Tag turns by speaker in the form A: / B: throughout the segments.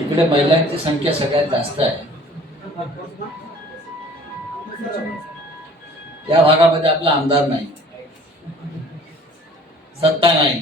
A: इकडे महिलांची संख्या सगळ्यात जास्त आहे. त्या भागामध्ये आपला आमदार नाही. सत्ता नाही.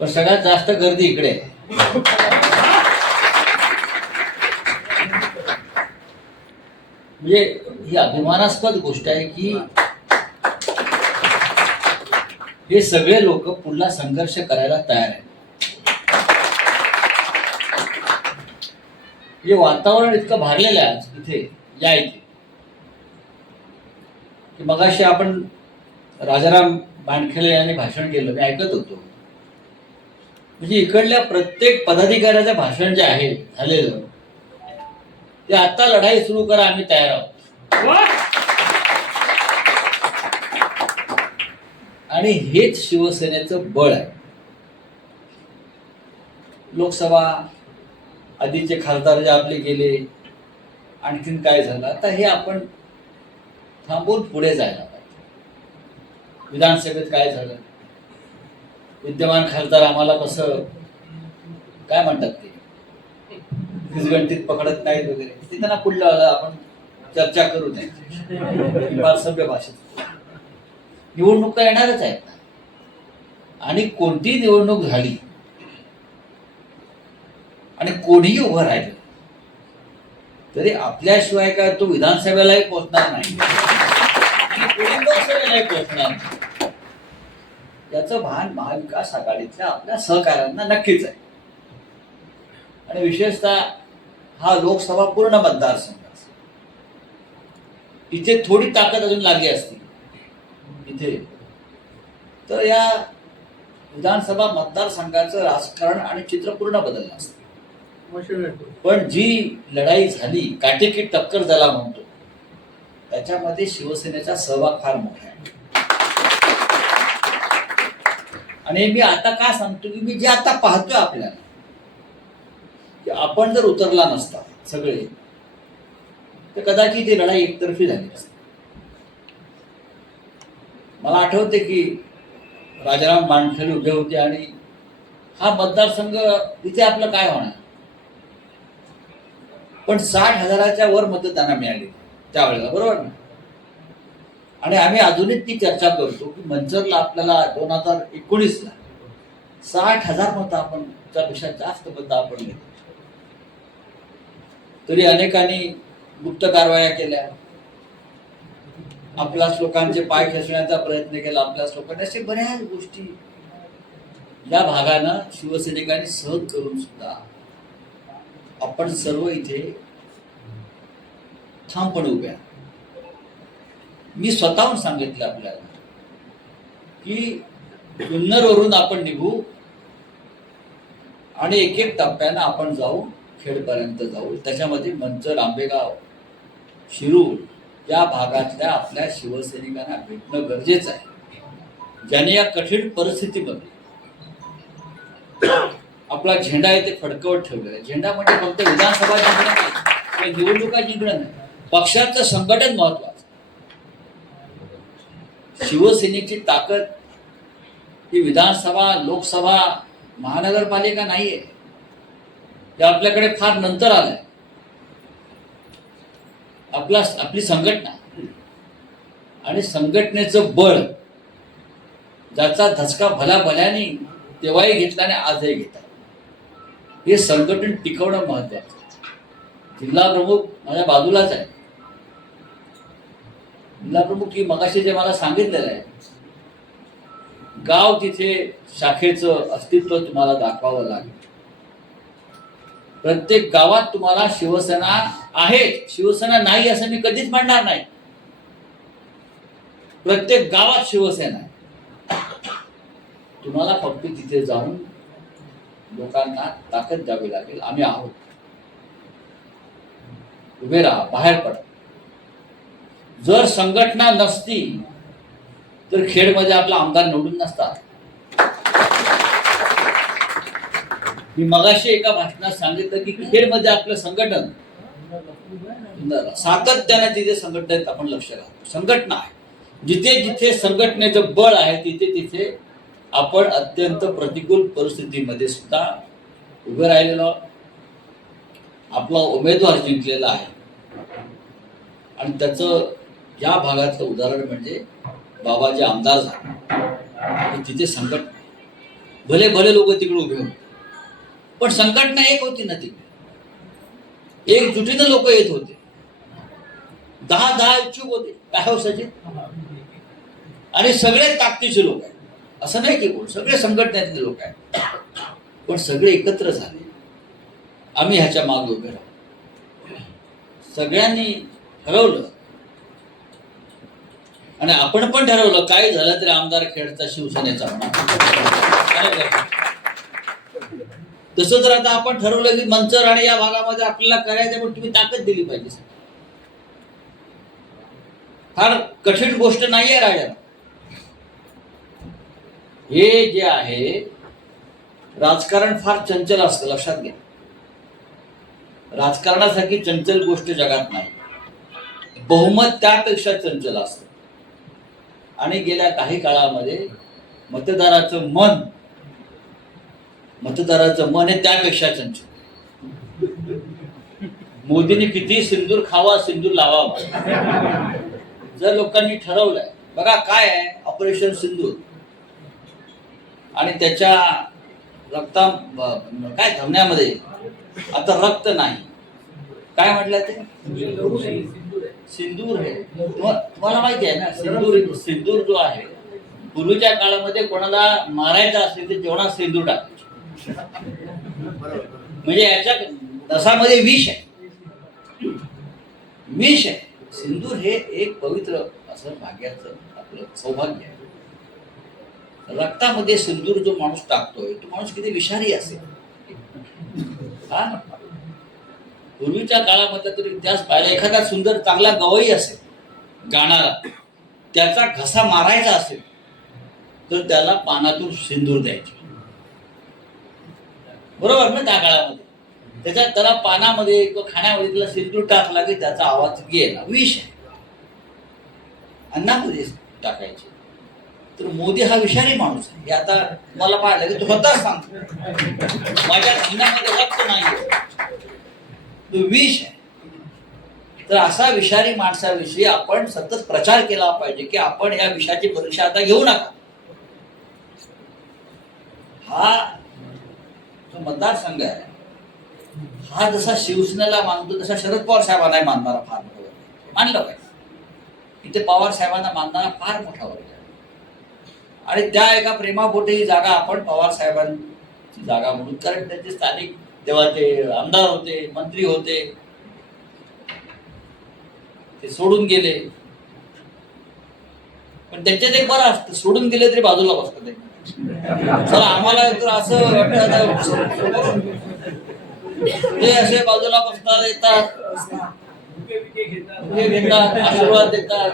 A: पण सगळ्यात जास्त गर्दी इकडे. म्हणजे ही अभिमानास्पद गोष्ट आहे की हे सगळे लोक पुन्हा संघर्ष करायला तयार आहेत. हे वातावरण इतकं भारलेलं आहे आज इथे या इथे की मगाशी आपण राजाराम बांडखेले यांनी भाषण केलं मी ऐकत होतो. म्हणजे इकडल्या प्रत्येक पदाधिकाऱ्याचं भाषण जे आहे झालेलं ते आता लढाई सुरू करा आम्ही तयार आहोत. आणि हेच शिवसेनेचं बळ आहे. लोकसभा आधीचे खासदार जे आपले गेले आणखीन काय झालं? आता हे आपण थांबून पुढे जायला पाहिजे. विधानसभेत काय झालं? विद्यमान खासदार आम्हाला कसं काय म्हणतात ते? गणतीत पकडत नाहीत वगैरे. ते त्यांना पुढलं आलं आपण चर्चा करू नये. सभ्य भाषेत. निवडणूक तर येणारच आहेत ना. आणि कोणती निवडणूक झाली आणि कोणीही उभं राहिलं. तरी आपल्याशिवाय काय तो विधानसभेलाही पोहोचणार नाही. आणि कोणी लोकसभेलाही पोहोचणार नाही. याचं भान महाविकास आघाडीतल्या आपल्या सहकाऱ्यांना नक्कीच आहे. आणि विशेषतः हा लोकसभा पूर्ण मतदारसंघ इथे थोडी ताकद अजून लागली असती. इथे. तर या विधानसभा मतदारसंघाचं राजकारण आणि चित्र पूर्ण बदललं असतं. पण जी लढाई झाली काटेकी टक्कर झाला म्हणतो त्याच्यामध्ये शिवसेनेचा सहभाग फार मोठा आहे. आणि मी आता का सांगतो की मी जे आता पाहतोय आपल्याला की आपण जर उतरला नसता सगळे तर कदाचित ही लढाई एकतर्फी झाली असते मला आठवते की राजाराम बांडखेडे उभे होते आणि हा मतदारसंघ इथे आपलं काय होणार? पण साठ हजाराच्या वर मतं त्यांना मिळाली. त्यावेळेला बरोबर ना? आणि आम्ही अजूनही ती चर्चा करतो की मंचरला आपल्याला दोन हजार एकोणीसला साठ हजार मतं आपण त्यापेक्षा जास्त मतं आपण घेतो तरी अनेकांनी गुप्त कारवाया केल्या. आपल्याच लोकांचे पाय खेचण्याचा प्रयत्न केला. आपल्याच लोकांनी असे बऱ्याच गोष्टी या भागानं शिवसैनिकांनी सहन करून सुद्धा आपण सर्व इथे ठामपणे उभे मी स्वतःहून सांगितलं आपल्याला की जुन्नरवरून आपण निघू आणि एक एक टप्प्यानं आपण जाऊ खेडपर्यंत जाऊ. त्याच्यामध्ये मंचर आंबेगाव शिरूर या भागातल्या आपल्या शिवसैनिकांना भेटणं गरजेचं आहे. ज्याने या कठीण परिस्थितीमध्ये आपला झेंडा आहे ते फडकवत ठेवलेला आहे. झेंडा म्हणजे फक्त विधानसभा जिंकणं नाही निवडणुका जिंकणं नाही. पक्षाचं संघटन महत्वाचं शिवसेनेची ताकद ही विधानसभा लोकसभा महानगरपालिका नाहीये ते आपल्याकडे फार नंतर आलंय. आपला आपली संघटना. आणि संघटनेचं बळ ज्याचा धचका भला भल्याने तेव्हाही घेतला आणि आजही घेतात हे संघटन टिकवणं महत्वाचं जिल्हा प्रमुख माझ्या बाजूलाच आहे. जिल्हा प्रमुख की मगाशी जे मला सांगितलेलं आहे गाव तिथे शाखेचं अस्तित्व तुम्हाला दाखवावं लागेल. प्रत्येक गावात तुम्हाला शिवसेना आहे. शिवसेना नाही असं मी कधीच म्हणणार नाही. प्रत्येक गावात शिवसेना आहे. तुम्हाला फक्त तिथे जाऊन लोकांना ताकद द्यावी लागेल. आम्ही आहोत. उभे राहा बाहेर पडा. जर संघटना नसती तर खेडमध्ये आपला आमदार निवडून नसता. मी मगाशी एका भाषणात सांगितलं की खेडमध्ये आपलं संघटन सातत्याने तिथे संघटनेत आपण लक्ष घालतो संघटना आहे. जिथे जिथे संघटनेचं बळ आहे तिथे तिथे आपण अत्यंत प्रतिकूल परिस्थितीमध्ये सुद्धा उभे राहिलेला आपला उमेदवार जिंकलेला आहे. आणि त्याचं या भागातलं उदाहरण म्हणजे बाबाजी आमदार झाले. तिथे संकट भले भले लोक तिकडे उभे होते पण संघटना एक होती ना तिकडे एकजुटीनं लोक येत होते. दहा दहा इच्छुक होते. काय हो सचिन? आणि सगळे ताकदीचे लोक आहेत. असं नाही की कोण सगळे संघटनेतले लोक आहेत. पण सगळे एकत्र झाले. आम्ही ह्याच्या मागे उभे राहू. सगळ्यांनी ठरवलं. आणि आपण पण ठरवलं काय झालं तरी आमदार खेडचा शिवसेनेचा तसं तर आता आपण ठरवलं की मंचर आणि या भागामध्ये आपल्याला करायचं पण तुम्ही ताकद दिली पाहिजे. फार कठीण गोष्ट नाहीये राजा हे जे आहे राजकारण फार चंचल असतं लक्षात घ्या. राजकारणासारखी चंचल गोष्ट जगात नाही. बहुमत त्यापेक्षा चंचल असत. आणि गेल्या काही काळामध्ये मतदाराचं मन मतदाराचं मन हे त्यापेक्षा चंचल. मोदींनी किती सिंदूर खावा सिंदूर लावावा जर लोकांनी ठरवलंय बघा काय आहे ऑपरेशन सिंदूर. आणि त्याच्या रक्ता काय धमन्यामध्ये आता रक्त नाही. काय म्हटलं ते? सिंदूर हे तुम्हाला माहिती आहे ना सिंदूर सिंदूर जो आहे पूर्वीच्या काळामध्ये कोणाला मारायचा असेल तर जेवणात सिंदूर टाकायचे. म्हणजे याच्या रसामध्ये विष आहे. विष आहे. सिंदूर हे एक पवित्र असं भाग्याचं आपलं सौभाग्य आहे. रक्तामध्ये सिंदूर जो माणूस टाकतोय तो माणूस किती विषारी असेल. हा पूर्वीच्या काळामध्ये तरी इतिहास पाहिला एखादा सुंदर चांगला गवई असेल गाणारा त्याचा घसा मारायचा असेल तर त्याला पानातून सिंदूर द्यायचे. बरोबर ना त्या काळामध्ये? त्याच्यात त्याला पानामध्ये किंवा खाण्यामध्ये त्याला सिंदूर टाकला की त्याचा आवाज येणार. विष आहे. अन्नामध्ये टाकायचे. तर मोदी हा विषारी माणूस आहे. हे आता मला पाहिलं की तो स्वतःच सांगतो. माझ्या जीवनामध्ये रक्त नाही तो विष आहे. तर असा विषारी माणसाविषयी आपण सतत प्रचार केला पाहिजे की आपण या विषयाची परीक्षा आता घेऊ नका. हा जो मतदारसंघ आहे हा जसा शिवसेनेला मानतो तसा शरद पवार साहेबांनाही मानणारा फार मोठा वर्ग मानलं पाहिजे. इथे पवार साहेबांना मानणारा फार मोठा वर्ग आहे. आणि त्या एका प्रेमापोटी ही जागा आपण पवार साहेबांची जागा म्हणून. कारण त्यांचे स्थानिक तेव्हा ते आमदार होते मंत्री होते ते सोडून गेले. पण त्यांच्यात एक बरं असतं सोडून गेले तरी बाजूला बसतात ते. चला आम्हाला तर असं वाटत ते असे बाजूला बसतात येतात. आशीर्वाद देतात.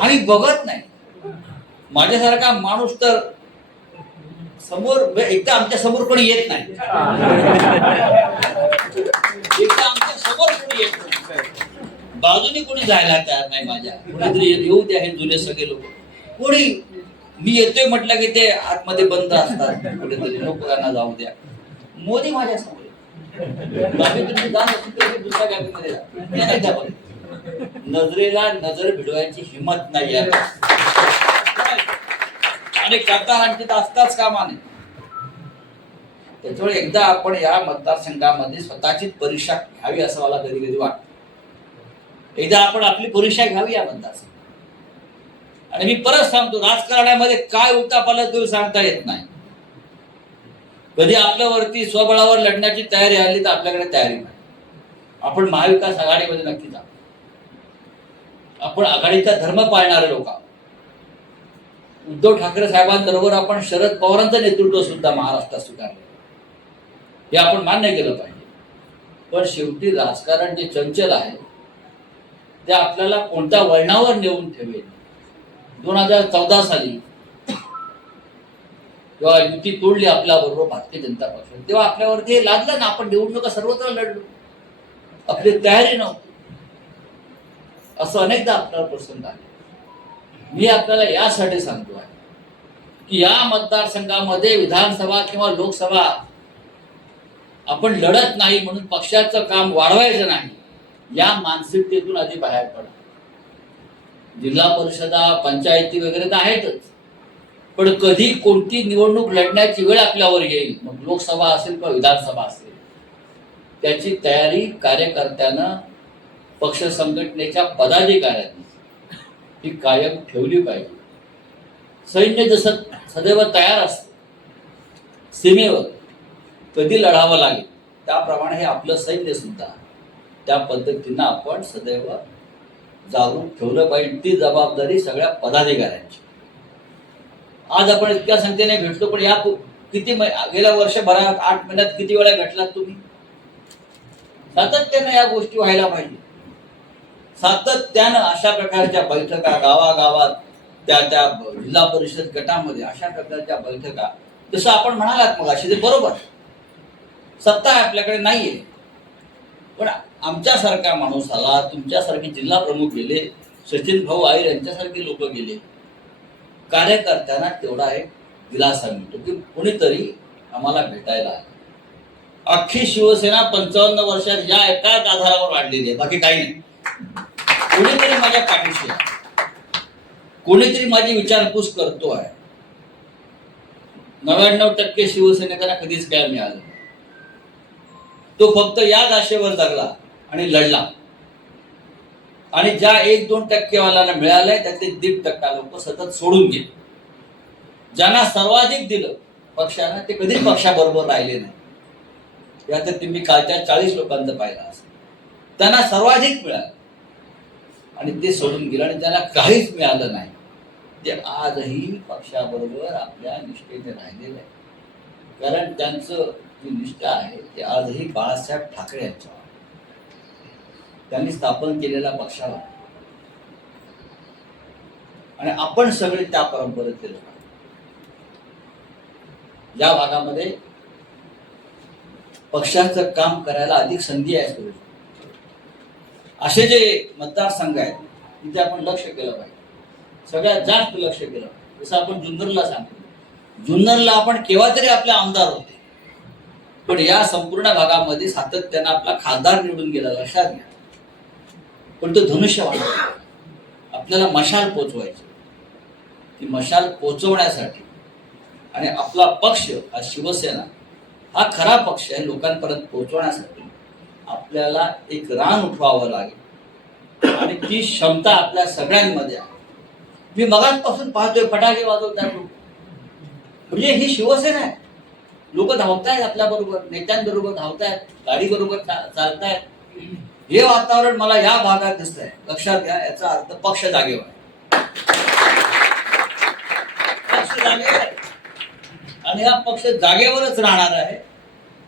A: आम्ही बघत नाही. माझ्यासारखा माणूस तर समोर म्हणजे एकदा आमच्यासमोर कोणी येत नाही. एकदा आमच्यासमोर कोणी येत नाही. बाजूने कोणी जायला तयार नाही माझ्या. कोणीतरी येऊ द्या हे जुने सगळे लोक. कोणी मी येतोय म्हटलं की ते आतमध्ये बंद असतात. कुठेतरी लोक त्यांना जाऊ द्या. मोदी माझ्यासमोर बाकी तुम्ही जा नसेल दुसऱ्या गॅलरीमध्ये जा. नजरेला नजर भिडवायची हिंमत नाही आहे. आणि करतात आणि असताच कामा नाही त्याच्यामुळे एकदा आपण या मतदारसंघामध्ये स्वतःचीच परीक्षा घ्यावी असं मला कधी कधी वाटतं. एकदा आपण आपली परीक्षा घ्यावी या मतदारसंघात आणि मी परत सांगतो राजकारणामध्ये काय उतापाला पालट देऊ सांगता येत नाही. कधी आपल्यावरती स्वबळावर लढण्याची तयारी आली तर आपल्याकडे तयारी नाही. आपण महाविकास आघाडीमध्ये नक्की जाऊ आपण आघाडीचा धर्म पाळणारे लोक उद्धव ठाकरे साहेबांबरोबर आपण शरद पवारांचं नेतृत्व सुद्धा महाराष्ट्रात स्वीकारलं हे आपण मान्य केलं पाहिजे. पण शेवटी राजकारण जे चंचल आहे ते आपल्याला कोणत्या वळणावर नेऊन ठेवेल? दोन हजार चौदा साली जेव्हा युती तोडली आपल्या बरोबर भारतीय जनता पक्ष तेव्हा आपल्यावरती हे लागलं ना आपण निवडणुका सर्वत्र लढलो. आपली तयारी नव्हती. असं अनेकदा आपल्याला प्रसंग आले. मी आपल्याला यासाठी सांगतो आहे की या मतदारसंघामध्ये विधानसभा किंवा लोकसभा आपण लढत नाही म्हणून पक्षाचं काम वाढवायचं नाही या मानसिकतेतून आधी बाहेर पडा. जिल्हा परिषदा पंचायती वगैरे तर आहेतच. पण कधी कोणती निवडणूक लढण्याची वेळ आपल्यावर येईल मग लोकसभा असेल किंवा विधानसभा असेल त्याची तयारी कार्यकर्त्यानं पक्ष संघटनेच्या पदाधिकाऱ्यांनी ही कायम ठेवली पाहिजे. सैन्य जसं सदैव तयार असतं सीमेवर कधी लढावं लागेल त्याप्रमाणे हे आपलं सैन्य सुद्धा त्या पद्धतीनं आपण सदैव जागरूक ठेवलं पाहिजे. ती जबाबदारी सगळ्या पदाधिकाऱ्यांची. आज आपण इतक्या संख्येने भेटलो पण या किती गेल्या वर्षभरात आठ महिन्यात किती वेळा भेटलात तुम्ही? सातत्यानं या गोष्टी व्हायला पाहिजे. सातत्यानं अशा प्रकारच्या बैठका गावागावात त्या त्या जिल्हा परिषद गटामध्ये अशा प्रकारच्या बैठका. जसं आपण म्हणालात मग अशी ते बरोबर. सत्ता आपल्याकडे नाहीये. पण आमच्यासारखा माणूस आला तुमच्यासारखे जिल्हा प्रमुख गेले सचिन भाऊ आईर यांच्यासारखे लोक गेले. कार्यकर्त्यांना तेवढा एक दिलासा मिळतो की कोणीतरी आम्हाला भेटायला आलं. अख्खी शिवसेना पंचावन्न वर्षात या एकाच आधारावर वाढलेली आहे बाकी काही नाही. कोणीतरी माझ्या पाठीशी आहे. कोणीतरी माझी विचारपूस करतो आहे नव्याण्णव टक्के शिवसैनिकांना कधीच काय मिळालं तो फक्त याच आशेवर जगला आणि लढला. आणि ज्या एक दोन टक्केवाल्याला मिळालंय त्यातले दीड टक्का लोक सतत सोडून गेले. ज्यांना सर्वाधिक दिलं पक्षानं ते कधीच पक्षाबरोबर राहिले नाही. यात तुम्ही कालच्या चाळीस लोकांचं पाहिलं असेल. त्यांना सर्वाधिक मिळालं. आणि ते सोडून गेलं आणि त्याला काहीच मिळालं नाही. ते आजही पक्षाबरोबर आपल्या निष्ठेने राहिलेलं आहे. कारण त्यांचं जी निष्ठा आहे ते आजही बाळासाहेब ठाकरे यांच्या त्यांनी स्थापन केलेल्या पक्षाला. आणि आपण सगळे त्या परंपरेतले लोक या भागामध्ये पक्षाचं काम करायला अधिक संधी आहे सुरेश. असे जे मतदारसंघ आहेत तिथे आपण लक्ष केलं पाहिजे. सगळ्यात जास्त लक्ष केलं पाहिजे. जसं आपण जुन्नरला सांगितलं. जुन्नरला आपण केव्हा तरी आपले आमदार होते. पण या संपूर्ण भागामध्ये सातत्यानं आपला खासदार निवडून गेला लक्षात घ्या. पण तो धनुष्यवाण होता. आपल्याला मशाल पोचवायची. ती मशाल पोचवण्यासाठी आणि आपला पक्ष हा शिवसेना हा खरा पक्ष आहे लोकांपर्यंत पोहोचवण्यासाठी आपल्याला एक रान उठवावं लागेल. आणि ती क्षमता आपल्या सगळ्यांमध्ये आहे. मी मगाचपासून पाहतोय फटाके वाजवतात लोक. म्हणजे ही शिवसेना आहे. लोक धावतायत आपल्या बरोबर नेत्यांबरोबर धावतायत गाडी बरोबर चालतायत. हे वातावरण मला या भागात दिसतंय. लक्षात घ्या याचा अर्थ पक्ष जागेवर आहे. पक्ष जागेवर आहे. आणि हा पक्ष जागेवरच राहणार आहे.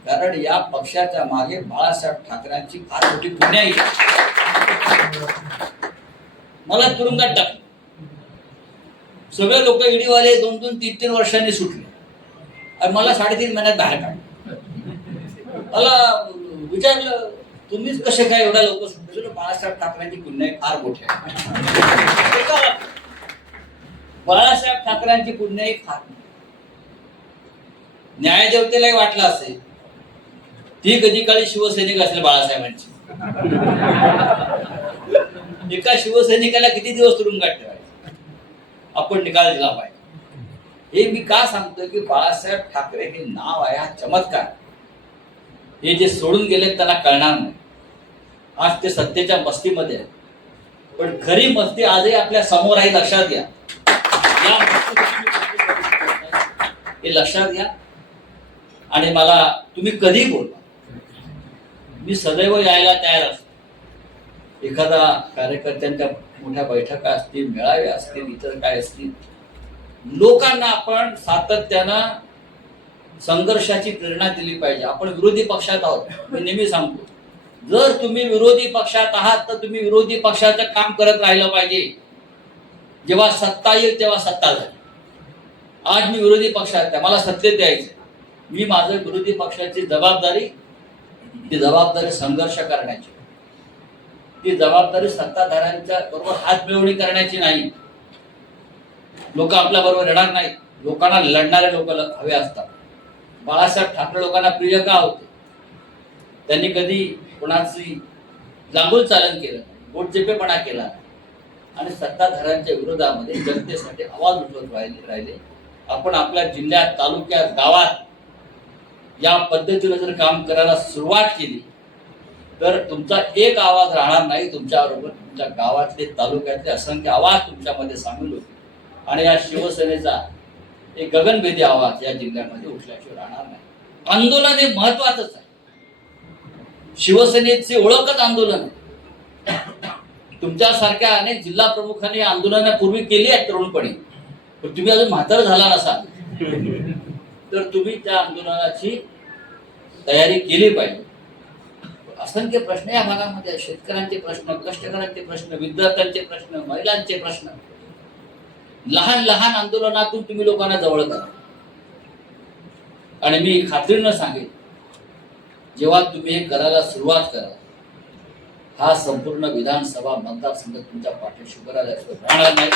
A: कारण या पक्षाच्या मागे बाळासाहेब ठाकरेंची फार मोठी पुण्याई मला तुरुंगात टाक. सगळे लोक ईडीवाले दोन दोन तीन तीन वर्षांनी सुटले. आणि मला साडेतीन महिन्यात बाहेर काढलं. मला विचारलं तुम्हीच कसे काय एवढ्या लोक सुटले? बाळासाहेब ठाकरेंची पुण्याई फार मोठी आहे बाळासाहेब ठाकरेंची पुण्याई फार न्यायदेवतेलाही वाटलं असेल ती कधी काळी शिवसैनिक असेल बाळासाहेबांची. एका शिवसैनिकाला किती दिवस तुरुंगात ठेवायचे? आपण निकाल दिला पाहिजे. हे मी का सांगतो की बाळासाहेब ठाकरे हे नाव आहे हा चमत्कार. हे जे सोडून गेले त्यांना कळणार नाही. आज ते सत्तेच्या मस्तीमध्ये आहेत. पण खरी मस्ती आजही आपल्यासमोर आहे लक्षात घ्या. हे लक्षात घ्या. आणि मला तुम्ही कधी बोलवा? मी सदैव यायला तयार असतो. एखादा कार्यकर्त्यांच्या मोठ्या बैठका असतील मेळावे असतील इतर काय असतील लोकांना आपण सातत्यानं संघर्षाची प्रेरणा दिली पाहिजे. आपण विरोधी पक्षात आहोत. मी नेहमी सांगतो जर तुम्ही विरोधी पक्षात आहात तर तुम्ही विरोधी पक्षाचं काम करत राहिलं पाहिजे. जेव्हा सत्ता येईल तेव्हा सत्ता झाली. आज मी विरोधी पक्षात आहे मला सत्तेत द्यायचं मी माझं विरोधी पक्षाची जबाबदारी ती जबाबदारी संघर्ष करण्याची. ती जबाबदारी सत्ताधाऱ्यांच्या बरोबर हातमिळवणी करण्याची नाही. लोक आपल्या बरोबर येणार नाहीत लोकांना लढणारे लोक हवे असतात. बाळासाहेब ठाकरे लोकांना प्रिय का होते. त्यांनी कधी कोणाची लांबून चालन केलं गोटचेपेपणा केला आणि सत्ताधाऱ्यांच्या विरोधामध्ये जनतेसाठी आवाज उठवत राहिले राहिले. आपण आपल्या जिल्ह्यात तालुक्यात गावात या पद्धतीनं जर काम करायला सुरुवात केली तर तुमचा एक आवाज राहणार नाही तुमच्याबरोबर. तुमच्या गावातले तालुक्यातले असंख्य आवाज तुमच्यामध्ये सामील होते आणि या शिवसेनेचा एक गगनभेदी आवाज या जिल्ह्यामध्ये उठल्याशिवाय राहणार नाही. आंदोलन हे महत्वाचंच आहे. शिवसेनेची ओळखच आंदोलन आहे. तुमच्यासारख्या अनेक जिल्हा प्रमुखांनी आंदोलनापूर्वी केली आहेत तरुणपणे. पण तुम्ही अजून म्हातार झाला नसाल. तर तुम्ही त्या आंदोलनाची तयारी केली पाहिजे. असंख्य प्रश्न या भागामध्ये शेतकऱ्यांचे प्रश्न कष्टकऱ्यांचे प्रश्न विद्यार्थ्यांचे प्रश्न महिलांचे प्रश्न. लहान लहान आंदोलनातून तुम्ही लोकांना जवळ करा आणि मी खात्रीनं सांगेन जेव्हा तुम्ही हे करायला सुरुवात करा हा संपूर्ण विधानसभा मतदारसंघ तुमच्या पाठीशी उभं राहिल्याशिवाय राहणार नाही.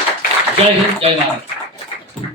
A: जय हिंद जय महाराष्ट्र.